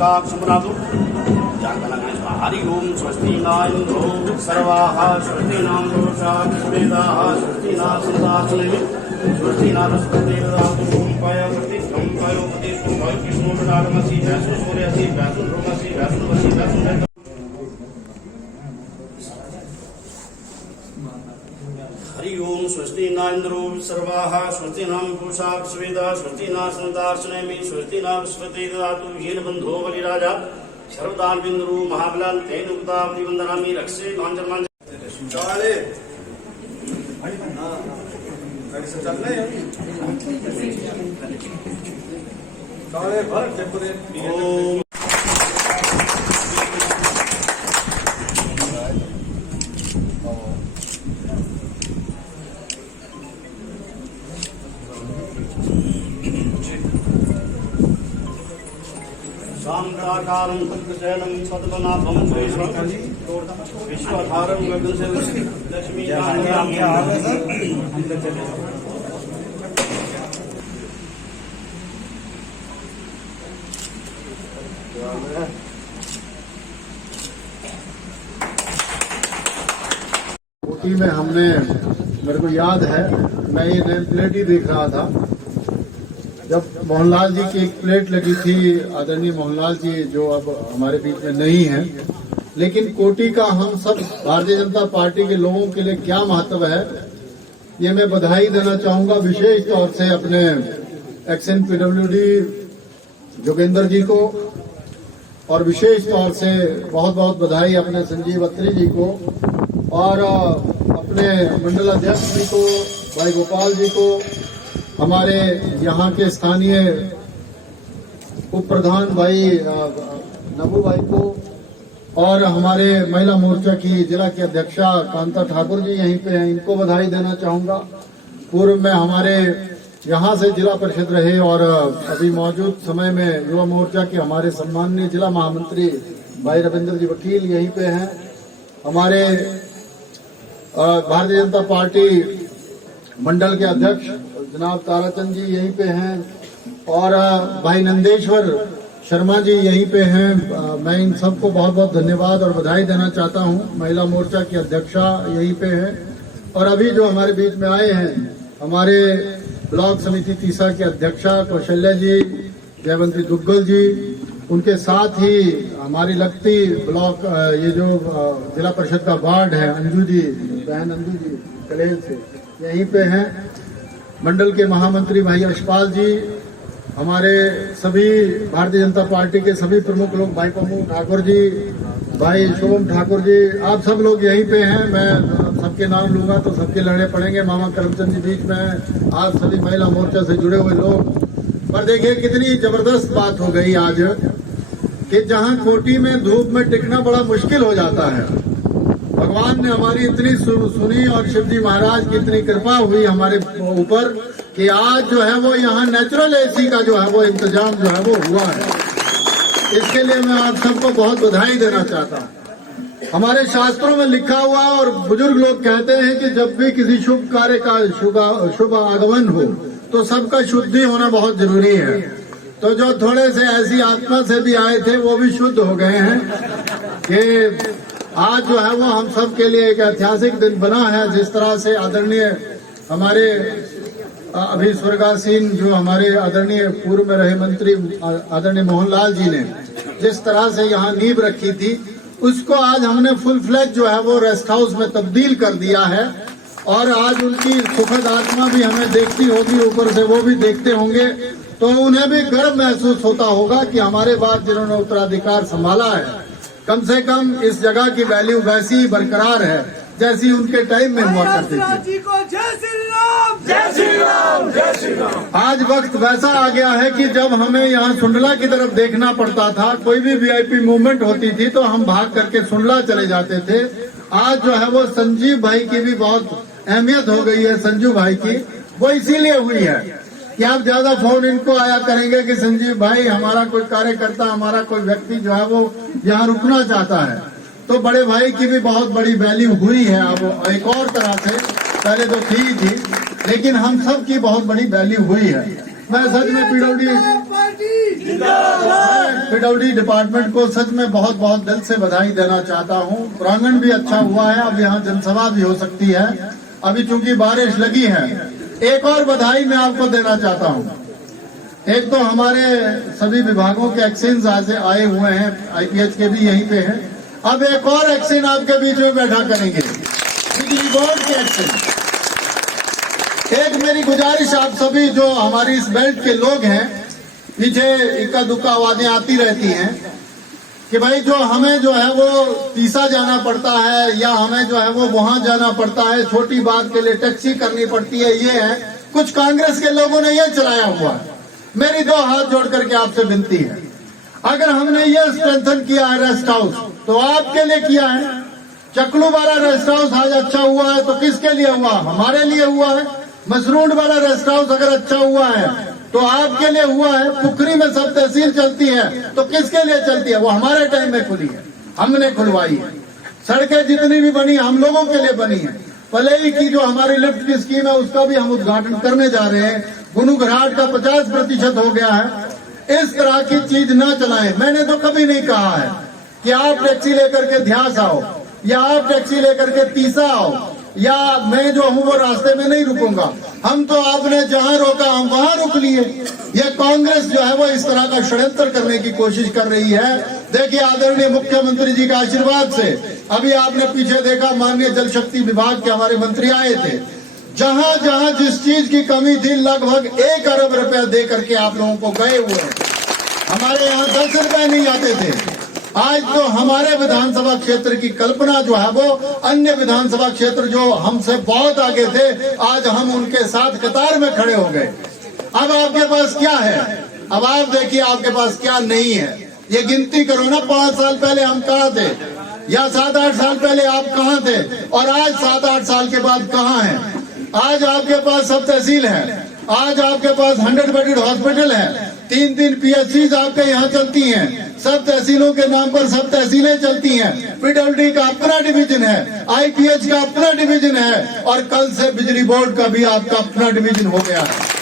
काक्षमरातु हरि ओम स्वस्ति न इंद्रो सर्वाः स्वस्ति नाम पुरुषाः वेदाः स्वस्ति न संदासने स्वस्ति न बृहस्पति ददातु ओंकाय स्वस्ति ओंकाय उपदेशो भय विष्णु नारमसि वैष्णु सूर्यसि वैष्णु ध्रुवसि वैष्णुवसि वैष्णु हरि ओम स्वस्ति न इंद्रो सर्वाः स्वस्ति नाम पुरुषाः वेदाः स्वस्ति न संदासने स्वस्ति न बृहस्पति ददातु येन बंधो बलिराजा सर्वदान बिंदु महाबलान तेन उक्तावधि वंदनामि रक्षे कांचन चाले चलने चाले भर जपदे ओम शांताकारं तत्शयनं पद्मनाभं विश्वाधारं गगनसदृशं लक्ष्मीकान्तं कोटी में हमने, मेरे को याद है, मैं ये नेम प्लेट ही देख रहा था जब मोहनलाल जी की एक प्लेट लगी थी, आदरणीय मोहनलाल जी जो अब हमारे बीच में नहीं है, लेकिन कोटी का हम सब भारतीय जनता पार्टी के लोगों के लिए क्या महत्व है ये मैं बधाई देना चाहूंगा, विशेष तौर से अपने एक्स-एन पीडब्ल्यूडी जोगेंद्र जी को, और विशेष तौर से बहुत बहुत बधाई अपने संजीव अत्री जी को और अपने मंडल अध्यक्ष जी को, भाई गोपाल जी को, हमारे यहाँ के स्थानीय उप प्रधान भाई नबू भाई को, और हमारे महिला मोर्चा की जिला की अध्यक्षा कांता ठाकुर जी यहीं पे हैं, इनको बधाई देना चाहूंगा। पूर्व में हमारे यहाँ से जिला परिषद रहे और अभी मौजूद समय में युवा मोर्चा के हमारे सम्माननीय जिला महामंत्री भाई रविंद्र जी वकील यहीं पे हैं। हमारे भारतीय जनता पार्टी मंडल के अध्यक्ष जनाब ताराचंद जी यहीं पे हैं और भाई नंदेश्वर शर्मा जी यहीं पे हैं। मैं इन सबको बहुत बहुत धन्यवाद और बधाई देना चाहता हूं। महिला मोर्चा की अध्यक्षा यहीं पे है और अभी जो हमारे बीच में आए हैं हमारे ब्लॉक समिति तीसा के अध्यक्षा कौशल्या जी, जयवंती दुग्गल जी, उनके साथ ही हमारी लगती ब्लॉक ये जो जिला परिषद का वार्ड है अंजू जी, बहन अंजू जी कलेल से यहीं पे हैं। मंडल के महामंत्री भाई यशपाल जी, हमारे सभी भारतीय जनता पार्टी के सभी प्रमुख लोग, भाई पम्मू ठाकुर जी, भाई शुभम ठाकुर जी, आप सब लोग यहीं पे हैं। मैं सबके नाम लूंगा तो सबके लड़ने पड़ेंगे। मामा करमचंद जी बीच में, आज सभी महिला मोर्चा से जुड़े हुए लोग। पर देखिए कितनी जबरदस्त बात हो गई आज कि जहां कोटी में धूप में टिकना बड़ा मुश्किल हो जाता है, भगवान ने हमारी इतनी सुनी और शिवजी महाराज की इतनी कृपा हुई हमारे ऊपर कि आज जो है वो यहाँ नेचुरल एसी का जो है वो इंतजाम जो है वो हुआ है। इसके लिए मैं आप सबको बहुत बधाई देना चाहता हूँ। हमारे शास्त्रों में लिखा हुआ और बुजुर्ग लोग कहते हैं कि जब भी किसी शुभ कार्य का शुभ आगमन हो तो सबका शुद्धि होना बहुत जरूरी है। तो जो थोड़े से ऐसी आत्मा से भी आए थे वो भी शुद्ध हो गए हैं कि आज जो है वो हम सब के लिए एक ऐतिहासिक दिन बना है। जिस तरह से आदरणीय हमारे अभी स्वर्गासीन जो हमारे आदरणीय पूर्व में रहे मंत्री आदरणीय मोहनलाल जी ने जिस तरह से यहाँ नींव रखी थी, उसको आज हमने फुल फ्लैज जो है वो रेस्ट हाउस में तब्दील कर दिया है और आज उनकी सुखद आत्मा भी हमें देखती होगी, ऊपर से वो भी देखते होंगे, तो उन्हें भी गर्व महसूस होता होगा कि हमारे बाद जिन्होंने उत्तराधिकार संभाला है, कम से कम इस जगह की वैल्यू वैसी ही बरकरार है जैसी उनके टाइम में हुआ करती थी। जय श्री राम, जय श्री राम, जय श्री राम। आज वक्त वैसा आ गया है कि जब हमें यहाँ सुंडला की तरफ देखना पड़ता था, कोई भी वीआईपी मूवमेंट होती थी तो हम भाग करके सुंडला चले जाते थे। आज जो है वो संजीव भाई की भी बहुत अहमियत हो गई है, संजू भाई की, वो इसीलिए हुई है कि आप ज्यादा फोन इनको आया करेंगे कि संजीव भाई हमारा कोई कार्यकर्ता, हमारा कोई व्यक्ति जो है वो यहाँ रुकना चाहता है, तो बड़े भाई की भी बहुत बड़ी वैल्यू हुई है। अब एक और तरह से, पहले तो थी लेकिन हम सब की बहुत बड़ी वैल्यू हुई है। मैं सच में पीडब्ल्यूडी पीडब्ल्यूडी डिपार्टमेंट को सच में बहुत बहुत दिल से बधाई देना चाहता हूँ। प्रांगण भी अच्छा हुआ है, अब यहाँ जनसभा भी हो सकती है। अभी चूंकि बारिश लगी है, एक और बधाई मैं आपको देना चाहता हूँ। एक तो हमारे सभी विभागों के एक्सीन आज आए हुए हैं, आईपीएच के भी यहीं पे हैं। अब एक और एक्सीन आपके बीच में बैठा करेंगे, बिजली बोर्ड के एक्सीन। एक मेरी गुजारिश आप सभी जो हमारी इस बेल्ट के लोग हैं, पीछे इक्का दुक्का आवाजें आती रहती हैं कि भाई जो हमें जो है वो तीसा जाना पड़ता है या हमें जो है वो वहां जाना पड़ता है, छोटी बात के लिए टैक्सी करनी पड़ती है, ये है कुछ कांग्रेस के लोगों ने ये चलाया हुआ है। मेरी दो हाथ जोड़ करके आपसे विनती है, अगर हमने ये स्ट्रेंथन किया है रेस्ट हाउस तो आपके लिए किया है। चकलू वाला रेस्ट हाउस आज अच्छा हुआ है तो किसके लिए हुआ? हमारे लिए हुआ है। मसरूंड वाला रेस्ट हाउस अगर अच्छा हुआ है तो आपके लिए हुआ है। पुखरी में सब तहसील चलती है तो किसके लिए चलती है? वो हमारे टाइम में खुली है, हमने खुलवाई है। सड़कें जितनी भी बनी हम लोगों के लिए बनी है। पलेई की जो हमारी लिफ्ट की स्कीम है उसका भी हम उद्घाटन करने जा रहे हैं। गुनू घराट का 50% हो गया है। इस तरह की चीज ना चलाएं। मैंने तो कभी नहीं कहा है कि आप टैक्सी लेकर के ध्यास आओ या आप टैक्सी लेकर के तीसा आओ या मैं जो हूँ वो रास्ते में नहीं रुकूंगा। हम तो आपने जहाँ रोका हम वहाँ रुक लिए। ये कांग्रेस जो है वो इस तरह का षड्यंत्र करने की कोशिश कर रही है। देखिए आदरणीय मुख्यमंत्री जी का आशीर्वाद से अभी आपने पीछे देखा, माननीय जल शक्ति विभाग के हमारे मंत्री आए थे। जहाँ जहाँ जिस चीज की कमी थी लगभग 1 अरब रुपया दे करके आप लोगों को गए हुए हैं। हमारे यहाँ 10 रुपए नहीं आते थे। आज तो हमारे विधानसभा क्षेत्र की कल्पना जो है वो अन्य विधानसभा क्षेत्र जो हमसे बहुत आगे थे, आज हम उनके साथ कतार में खड़े हो गए। अब आपके पास क्या है? अब आप देखिए आपके पास क्या नहीं है। ये गिनती करो ना, 5 साल पहले हम कहाँ थे या 7-8 साल पहले आप कहाँ थे और आज 7-8 साल के बाद कहाँ हैं। आज आपके पास सब तहसील है, आज आपके पास 100 बेडेड हॉस्पिटल है, 3 पीएचसी आपके यहाँ चलती हैं। सब तहसीलों के नाम पर सब तहसीलें चलती हैं। पीडब्ल्यूडी का अपना डिवीजन है, आईपीएच का अपना डिवीजन है और कल से बिजली बोर्ड का भी आपका अपना डिवीजन हो गया है।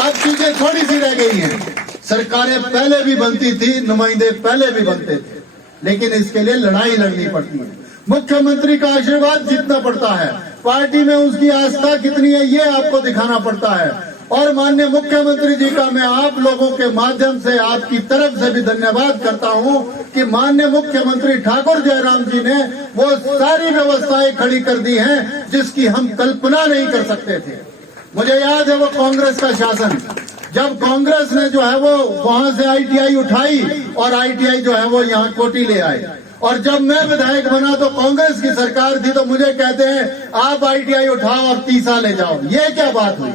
अब चीजें थोड़ी सी रह गई हैं। सरकारें पहले भी बनती थी, नुमाइंदे पहले भी बनते थे, लेकिन इसके लिए लड़ाई लड़नी पड़ती है। मुख्यमंत्री का आशीर्वाद जीतना पड़ता है, पार्टी में उसकी आस्था कितनी है ये आपको दिखाना पड़ता है। और माननीय मुख्यमंत्री जी का मैं आप लोगों के माध्यम से आपकी तरफ से भी धन्यवाद करता हूं कि माननीय मुख्यमंत्री ठाकुर जयराम जी ने वो सारी व्यवस्थाएं खड़ी कर दी हैं जिसकी हम कल्पना नहीं कर सकते थे। मुझे याद है वो कांग्रेस का शासन, जब कांग्रेस ने जो है वो वहां से आईटीआई उठाई और आईटीआई जो है वो यहाँ कोटी ले आए। और जब मैं विधायक बना तो कांग्रेस की सरकार थी तो मुझे कहते हैं आप आईटीआई उठाओ और तीसा ले जाओ। ये क्या बात हुई?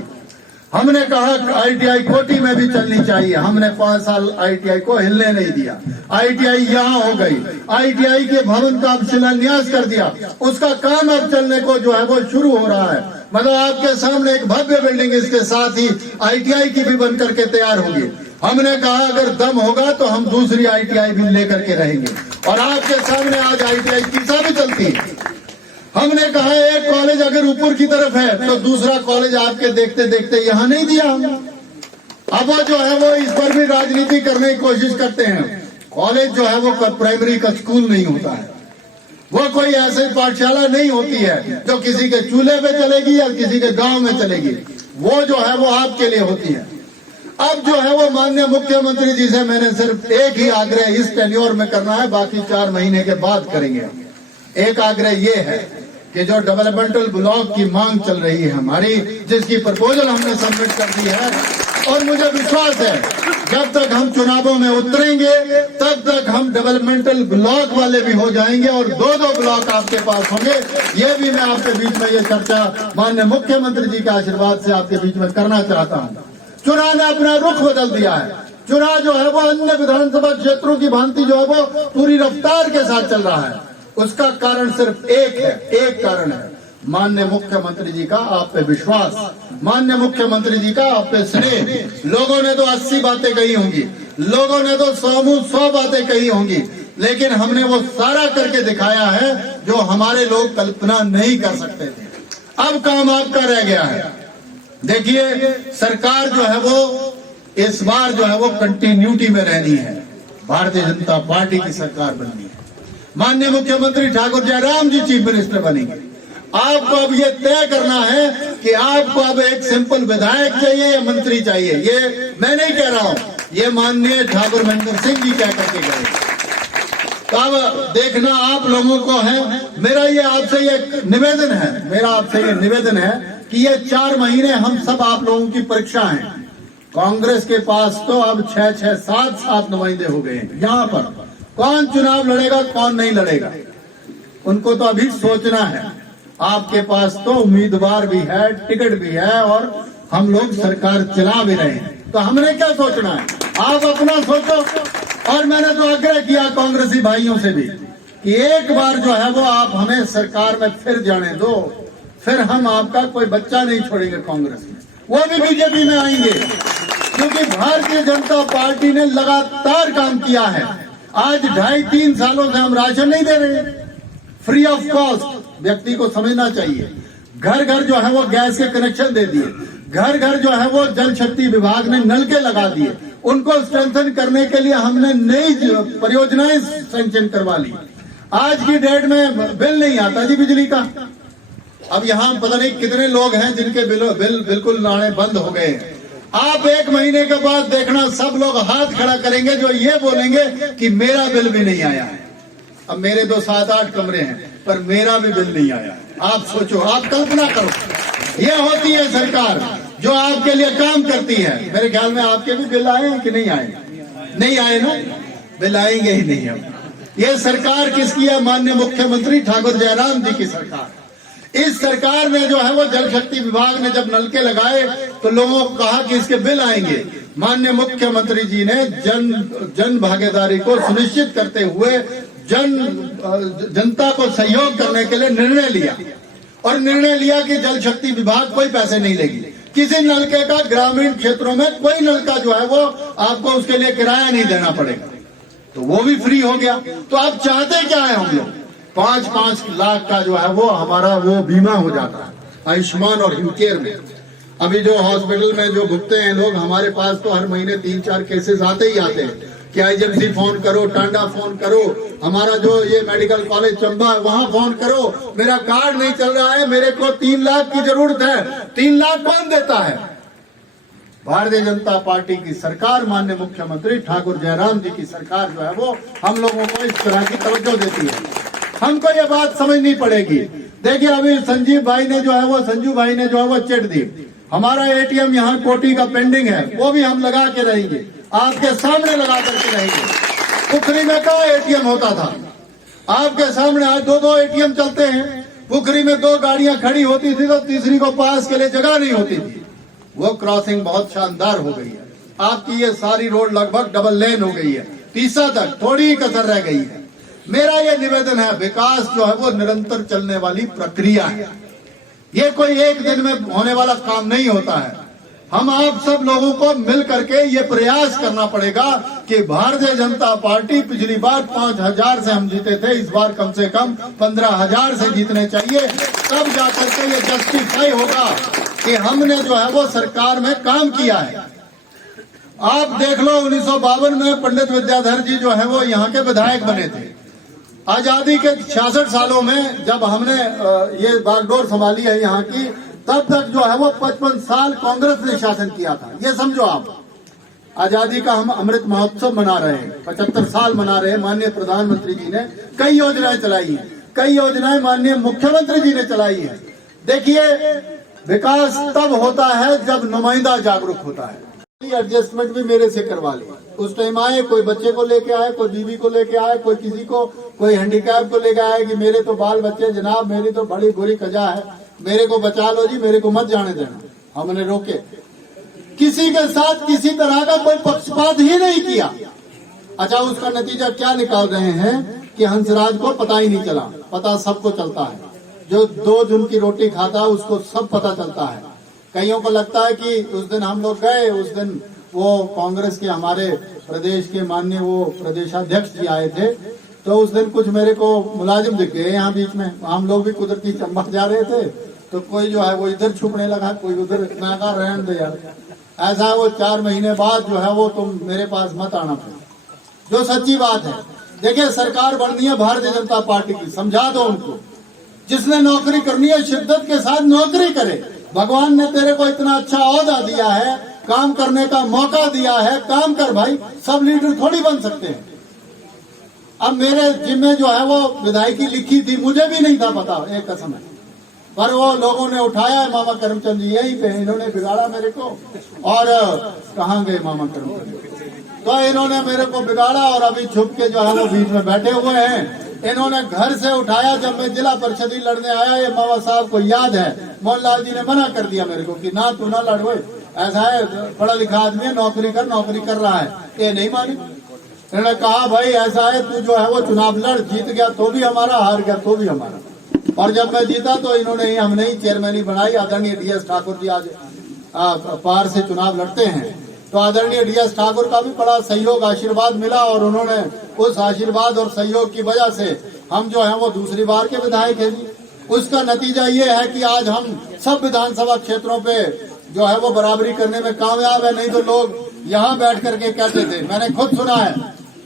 हमने कहा आईटीआई कोटी में भी चलनी चाहिए। हमने 5 साल आईटीआई को हिलने नहीं दिया। आईटीआई यहाँ हो गई। आईटीआई के भवन का अब शिलान्यास कर दिया, उसका काम अब चलने को जो है वो शुरू हो रहा है। मतलब आपके सामने एक भव्य बिल्डिंग इसके साथ ही आईटीआई की भी बन करके तैयार होगी। हमने कहा अगर दम होगा तो हम दूसरी आईटीआई भी लेकर के रहेंगे और आपके सामने आज आईटीआई तीसा भी चलती है। हमने कहा एक कॉलेज अगर ऊपर की तरफ है तो दूसरा कॉलेज आपके देखते देखते यहाँ नहीं दिया। अब वो जो है वो इस पर भी राजनीति करने की कोशिश करते हैं। कॉलेज जो है वो प्राइमरी का स्कूल नहीं होता है, वो कोई ऐसी पाठशाला नहीं होती है जो किसी के चूल्हे पे चलेगी या किसी के गांव में चलेगी। वो जो है वो आपके लिए होती है। अब जो है वो माननीय मुख्यमंत्री जी से मैंने सिर्फ एक ही आग्रह इस टेन्योर में करना है, बाकी 4 महीने के बाद करेंगे। एक आग्रह ये है कि जो डेवलपमेंटल ब्लॉक की मांग चल रही है हमारी, जिसकी प्रपोजल हमने सबमिट कर दी है, और मुझे विश्वास है जब तक हम चुनावों में उतरेंगे तब तक हम डेवलपमेंटल ब्लॉक वाले भी हो जाएंगे और 2-2 ब्लॉक आपके पास होंगे। ये भी मैं आपके बीच में ये चर्चा माननीय मुख्यमंत्री जी के आशीर्वाद से आपके बीच में करना चाहता हूँ। चुनाव ने अपना रुख बदल दिया है। चुनाव जो है वो अन्य विधानसभा क्षेत्रों की भांति जो है वो पूरी रफ्तार के साथ चल रहा है। उसका कारण सिर्फ एक है, एक कारण है, माननीय मुख्यमंत्री जी का आप पे विश्वास, माननीय मुख्यमंत्री जी का आप पे स्नेह। लोगों ने तो 80 बातें कही होंगी, लोगों ने तो 100 बातें कही होंगी, लेकिन हमने वो सारा करके दिखाया है जो हमारे लोग कल्पना नहीं कर सकते थे। अब काम आपका रह गया है। देखिए सरकार जो है वो इस बार जो है वो कंटिन्यूटी में रहनी है, भारतीय जनता पार्टी की सरकार बननी है। माननीय मुख्यमंत्री ठाकुर जयराम जी चीफ मिनिस्टर बनेंगे। आपको अब ये तय करना है कि आपको अब एक सिंपल विधायक चाहिए या मंत्री चाहिए। ये मैं नहीं कह रहा हूं, ये माननीय ठाकुर महेंद्र सिंह जी कह करके गए। तो अब देखना आप लोगों को है। मेरा ये आपसे ये निवेदन है, मेरा आपसे ये निवेदन है कि ये 4 महीने हम सब आप लोगों की परीक्षा है। कांग्रेस के पास तो अब 6-6, 7-7 नुमाइंदे हो गए हैं। यहाँ पर कौन चुनाव लड़ेगा कौन नहीं लड़ेगा उनको तो अभी सोचना है। आपके पास तो उम्मीदवार भी है, टिकट भी है और हम लोग सरकार चला भी रहे हैं। तो हमने क्या सोचना है, आप अपना सोचो। और मैंने तो आग्रह किया कांग्रेसी भाइयों से भी कि एक बार जो है वो आप हमें सरकार में फिर जाने दो, फिर हम आपका कोई बच्चा नहीं छोड़ेंगे कांग्रेस में, वो भी बीजेपी में आएंगे। क्योंकि भारतीय जनता पार्टी ने लगातार काम किया है। आज 2.5-3 सालों से हम राशन नहीं दे रहे, फ्री ऑफ कॉस्ट। व्यक्ति को समझना चाहिए। घर घर जो है वो गैस के कनेक्शन दे दिए, घर घर जो है वो जल शक्ति विभाग ने नलके लगा दिए। उनको स्ट्रेंथन करने के लिए हमने नई परियोजनाएं सैंक्शन करवा ली। आज की डेट में बिल नहीं आता जी बिजली का। अब यहाँ पता नहीं कितने लोग हैं जिनके बिल बिल्कुल आने बंद हो गए हैं। आप 1 महीने के बाद देखना सब लोग हाथ खड़ा करेंगे जो ये बोलेंगे कि मेरा बिल भी नहीं आया है। अब मेरे तो 7-8 कमरे हैं पर मेरा भी बिल नहीं आया। आप सोचो, आप कल्पना करो, ये होती है सरकार जो आपके लिए काम करती है। मेरे ख्याल में आपके भी बिल आए हैं कि नहीं आए? नहीं आए ना, बिल आएंगे ही नहीं। अब ये सरकार किसकी है? माननीय मुख्यमंत्री ठाकुर जयराम जी की सरकार। इस सरकार ने जो है वो जल शक्ति विभाग ने जब नलके लगाए तो लोगों को कहा कि इसके बिल आएंगे। माननीय मुख्यमंत्री जी ने जन भागीदारी को सुनिश्चित करते हुए जनता को सहयोग करने के लिए निर्णय लिया और निर्णय लिया कि जल शक्ति विभाग कोई पैसे नहीं लेगी। किसी नलके का ग्रामीण क्षेत्रों में कोई नलका जो है वो आपको उसके लिए किराया नहीं देना पड़ेगा, तो वो भी फ्री हो गया। तो आप चाहते क्या है? हम लोग 5-5 लाख का जो है वो हमारा वो बीमा हो जाता है आयुष्मान और हिमकेयर में। अभी जो हॉस्पिटल में जो भुगते हैं लोग, हमारे पास तो हर महीने 3-4 केसेस आते ही आते हैं कि आईजीएमसी फोन करो, टांडा फोन करो, हमारा जो ये मेडिकल कॉलेज चंबा है वहां फोन करो, मेरा कार्ड नहीं चल रहा है, मेरे को 3 लाख की जरूरत है। 3 लाख कौन देता है? भारतीय जनता पार्टी की सरकार, माननीय मुख्यमंत्री ठाकुर जयराम जी की सरकार जो है वो हम लोगों को इस तरह की तवज्जो देती है। हमको ये बात समझनी पड़ेगी। देखिए अभी संजू भाई ने जो है वो चिट दी। हमारा एटीएम यहाँ कोटी का पेंडिंग है, वो भी हम लगा के रहेंगे, आपके सामने लगा करके रहेंगे। पुखरी में कहाँ एटीएम होता था? आपके सामने आज 2-2 एटीएम चलते हैं। पुखरी में 2 गाड़ियां खड़ी होती थी तो तीसरी को पास के लिए जगह नहीं होती थी। वो क्रॉसिंग बहुत शानदार हो गई है। आपकी ये सारी रोड लगभग डबल लेन हो गई है, तीसरा तक थोड़ी कसर रह गई है। मेरा ये निवेदन है, विकास जो है वो निरंतर चलने वाली प्रक्रिया है, ये कोई एक दिन में होने वाला काम नहीं होता है। हम आप सब लोगों को मिल करके ये प्रयास करना पड़ेगा कि भारतीय जनता पार्टी, पिछली बार 5,000 से हम जीते थे, इस बार कम से कम 15,000 से जीतने चाहिए। तब जाकर के ये जस्टिफाई होगा कि हमने जो है वो सरकार में काम किया है। आप देख लो 1952 में पंडित विद्याधर जी जो है वो यहाँ के विधायक बने थे। आजादी के 66 सालों में जब हमने ये बागडोर संभाली है यहाँ की, तब तक जो है वो 55 साल कांग्रेस ने शासन किया था। ये समझो आप, आजादी का हम अमृत महोत्सव मना रहे हैं, 75 साल मना रहे हैं। माननीय प्रधानमंत्री जी ने कई योजनाएं चलाई हैं, कई योजनाएं माननीय मुख्यमंत्री जी ने चलाई है। देखिए विकास तब होता है जब नुमाइंदा जागरूक होता है। एडजस्टमेंट भी मेरे से करवा लिया। उस टाइम आए, कोई बच्चे को लेके आए, कोई बीवी को लेके आए, कोई किसी को, कोई हैंडीकैप को लेके आए कि मेरे तो बाल बच्चे जनाब, मेरी तो बड़ी बुरी कजा है, मेरे को बचा लो जी, मेरे को मत जाने देना। हमने रोके, किसी के साथ किसी तरह का कोई पक्षपात ही नहीं किया। अच्छा, उसका नतीजा क्या निकाल रहे हैं कि हंसराज को पता ही नहीं चला। पता सबको चलता है, जो 2 जून की रोटी खाता है उसको सब पता चलता है। कईयों को लगता है कि उस दिन हम लोग गए, उस दिन वो कांग्रेस के हमारे प्रदेश के माननीय वो प्रदेशाध्यक्ष जी आए थे, तो उस दिन कुछ मेरे को मुलाजिम दिख गए यहाँ बीच में। हम लोग भी कुदरती चंबा जा रहे थे तो कोई जो है वो इधर छुपने लगा, कोई उधर। मैं कहा रहने दे यार, ऐसा है वो 4 महीने बाद जो है वो तुम मेरे पास मत आना फिर। जो सच्ची बात है, देखिए सरकार बननी है भारतीय जनता पार्टी की, समझा दो उनको। जिसने नौकरी करनी है शिद्दत के साथ नौकरी करे। भगवान ने तेरे को इतना अच्छा ओहदा दिया है, काम करने का मौका दिया है, काम कर भाई। सब लीडर थोड़ी बन सकते हैं। अब मेरे जिम्मे जो है वो विधायकी लिखी थी, मुझे भी नहीं था पता एक कसम है, पर वो लोगों ने उठाया है। मामा करमचंद जी यहीं पे, इन्होंने बिगाड़ा मेरे को। और कहाँ गए मामा करमचंद? तो इन्होंने मेरे को बिगाड़ा और अभी छुप के जो है वो बीच में बैठे हुए हैं। इन्होंने घर से उठाया। जब मैं जिला परिषद लड़ने आया, ये मामा साहब को याद है, मोहनलाल जी ने मना कर दिया मेरे को कि ना तू ना लड़ो, ऐसा है पढ़ा लिखा आदमी है, नौकरी कर रहा है। ये नहीं मानी। इन्होंने कहा भाई ऐसा है, तू जो है वो चुनाव लड़, जीत गया तो भी हमारा, हार गया तो भी हमारा। और जब मैं जीता तो इन्होंने हमने ही चेयरमैन बनाई। आदरणीय DS ठाकुर जी आज पार से चुनाव लड़ते हैं, तो आदरणीय DS ठाकुर का भी बड़ा सहयोग आशीर्वाद मिला। और उन्होंने उस आशीर्वाद और सहयोग की वजह से हम जो है वो दूसरी बार के विधायक हैं जी। उसका नतीजा ये है कि आज हम सब विधानसभा क्षेत्रों पे जो है वो बराबरी करने में कामयाब है। नहीं तो लोग यहाँ बैठ करके कहते थे, मैंने खुद सुना है,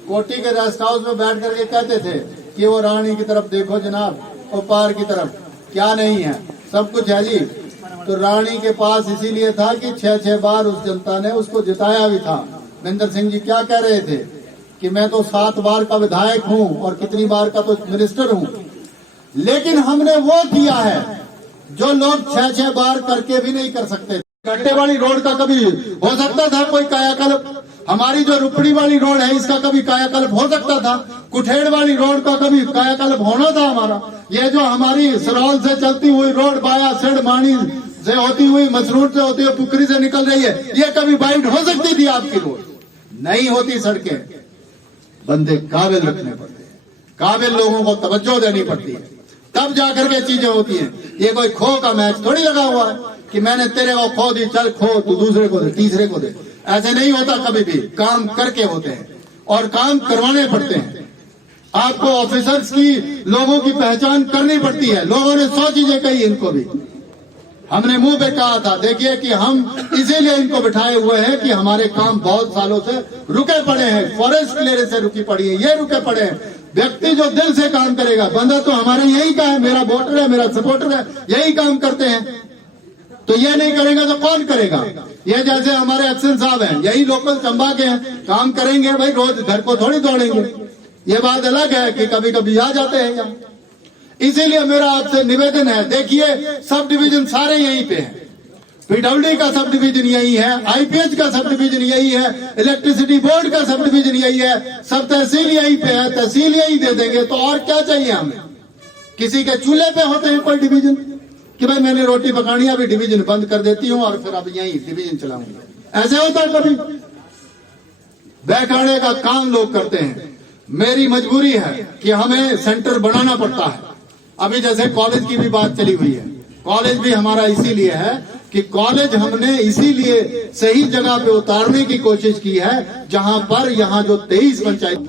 कोटी के रेस्ट हाउस में बैठ करके कहते थे कि वो रानी की तरफ देखो जनाब, वो पार की तरफ क्या नहीं है, सब कुछ है जी। तो रानी के पास इसीलिए था कि 6 बार उस जनता ने उसको जिताया भी था। महेंद्र सिंह जी क्या कह रहे थे कि मैं तो 7 बार का विधायक हूँ और कितनी बार का तो मिनिस्टर हूँ, लेकिन हमने वो किया है जो लोग 6 बार करके भी नहीं कर सकते। गड्ढे वाली रोड का कभी हो सकता था कोई कायाकल्प? हमारी जो रुपड़ी वाली रोड है इसका कभी कायाकल्प हो सकता था? कुठेड़ वाली रोड का कभी कायाकल्प होना था हमारा? ये जो हमारी सरौल से चलती हुई रोड बाया सेड़ मानी से होती हुई, मसरूर से होती हुई पुकरी से निकल रही है, ये कभी वाइड हो सकती थी आपकी रोड? नहीं होती। सड़कें बंदे काबिल रखने पड़ते हैं, काबिल लोगों को तवज्जो देनी पड़ती है, तब जाकर के चीजें होती हैं। ये कोई खो का मैच थोड़ी लगा हुआ है कि मैंने तेरे को खो दी, चल खो, तू दूसरे को दे, तीसरे को दे। ऐसे नहीं होता कभी भी। काम करके होते हैं और काम करवाने पड़ते हैं। आपको ऑफिसर्स की, लोगों की पहचान करनी पड़ती है। लोगों ने 100 चीजें कही, इनको भी हमने मुंह पे कहा था। देखिए कि हम इसीलिए इनको बिठाए हुए हैं कि हमारे काम बहुत सालों से रुके पड़े हैं। फॉरेस्ट क्लियरेंस से रुकी पड़ी है, ये रुके पड़े हैं। व्यक्ति जो दिल से काम करेगा, बंदा तो हमारे यही का है, मेरा वोटर है, मेरा सपोर्टर है, यही काम करते हैं। तो ये नहीं करेगा तो कौन करेगा? ये जैसे हमारे एक्शन साहब हैं, यही लोकल चंबा के हैं, काम करेंगे भाई, रोज घर को थोड़ी दौड़ेंगे। ये बात अलग है कि कभी कभी आ जाते हैं यहाँ। इसीलिए मेरा आपसे निवेदन है, देखिए सब डिवीजन सारे यहीं पे हैं। PWD का सब डिवीजन यही है, IPH का सब डिवीजन यही है, इलेक्ट्रिसिटी बोर्ड का सब डिवीजन यही है, सब तहसील यहीं पे है, तहसील यही दे देंगे तो और क्या चाहिए हमें? किसी के चूल्हे पे होते हैं कोई डिवीजन कि भाई मैंने रोटी पकानी, अभी डिवीजन बंद कर देती हूँ और फिर अब यही डिवीजन चलाऊंगी। ऐसे होता है कभी? बैठाने का काम लोग करते हैं। मेरी मजबूरी है कि हमें सेंटर बनाना पड़ता है। अभी जैसे कॉलेज की भी बात चली हुई है, कॉलेज भी हमारा इसीलिए है कि कॉलेज हमने इसीलिए सही जगह पे उतारने की कोशिश की है जहां पर यहाँ जो 23 पंचायत